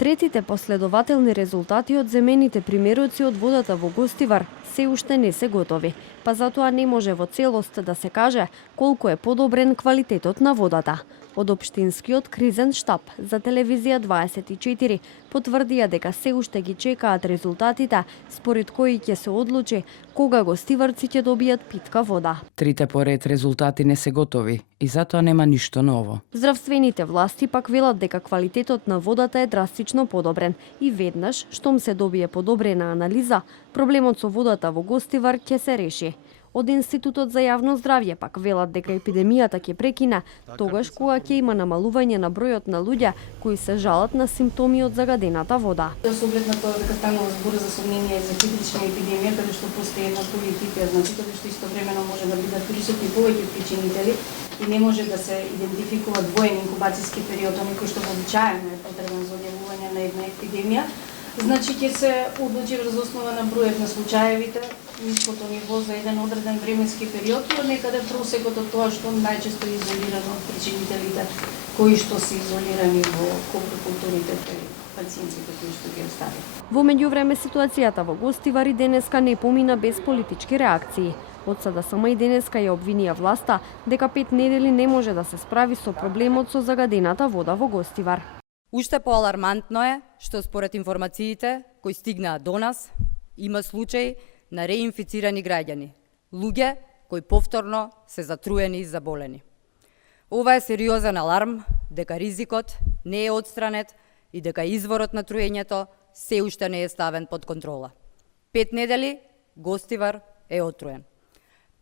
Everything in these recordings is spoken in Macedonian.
Третите последователни резултати од земените примероци од водата во Гостивар се уште не се готови, па затоа не може во целост да се каже колку е подобрен квалитетот на водата. Од Општинскиот кризен штаб за телевизија 24 потврдија дека се уште ги чекаат резултатите според кои ќе се одлучи кога гостиварци ќе добијат питка вода. Трите поред резултати не се готови и затоа нема ништо ново. Здравствените власти пак велат дека квалитетот на водата е драстично подобрен и веднаш штом се добие подобрена анализа, проблемот со водата во Гостивар ќе се реши. Од Институтот за јавно здравје пак велат дека епидемијата ќе прекине тогаш кога ќе има намалување на бројот на луѓе кои се жалат на симптоми од загадената вода. Со оглед на тоа дека станува збор за сомнение за хибрична епидемија, каде што постои една политика, значи каде што истовремено може да бидат присутни повеќе причинители и не може да се идентификува двоен инкубацијски период, оној кој што вообичаено е потребен за одјавување на една епидемија. Значи ќе се одлучи врз основа на бројот на случаевите, ниското ниво за еден одреден временски период и некаде просекот од тоа што најчесто е изолирано од причинителите кои што се изолирани во културите пациентите кои што ги остави. Во меѓувреме ситуацијата во Гостивар и денеска не помина без политички реакции. Од СДСМ и денеска ја обвинија власта дека 5 недели не може да се справи со проблемот со загадената вода во Гостивар. Уште поалармантно е што според информациите кои стигнаа до нас, има случаи на реинфицирани граѓани, луѓе кои повторно се затруени и заболени. Ова е сериозен аларм дека ризикот не е отстранет и дека изворот на труењето се уште не е ставен под контрола. 5 недели Гостивар е отруен.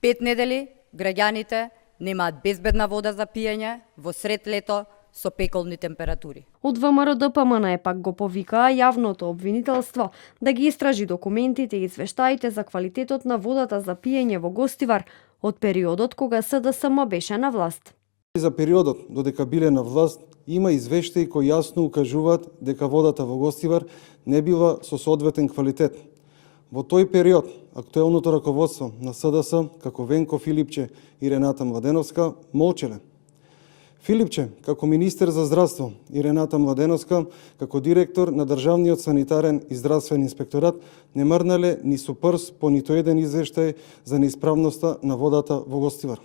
5 недели граѓаните немаат безбедна вода за пиење во сред лето со пеколни температури. Од ВМРО ДПМН пак го повикаа јавното обвинителство да ги истражи документите и извештаите за квалитетот на водата за пиење во Гостивар од периодот кога СДСМ беше на власт. За периодот додека биле на власт има извештаи кои јасно укажуваат дека водата во Гостивар не била со соодветен квалитет. Во тој период актуелното раководство на СДС, како Венко Филипче и Рената Младеновска, молчеле. Филипче, како министер за здравство, и Рената Младеновска, како директор на Државниот санитарен и здравствен инспекторат, не мрнале ни со прст по ниту еден извештај за неисправноста на водата во Гостивар.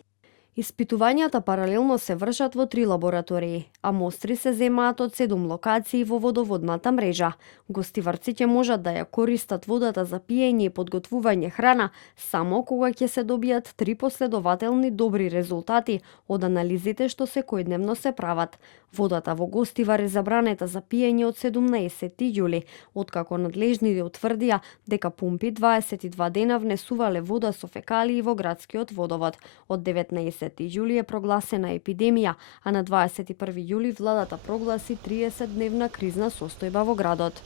Испитувањата паралелно се вршат во 3 лаборатории, а мостри се земаат од 7 локации во водоводната мрежа. Гостиварците можат да ја користат водата за пиење и подготвување храна само кога ќе се добијат 3 последователни добри резултати од анализите што секојдневно се прават. Водата во Гостивар е забранета за пиење од 17 јули, откако надлежните утврдија дека пумпи 22 дена внесувале вода со фекалии во градскиот водовод. Од 19 јули е прогласена епидемија, а на 21 јули владата прогласи 30-дневна кризна состојба во градот.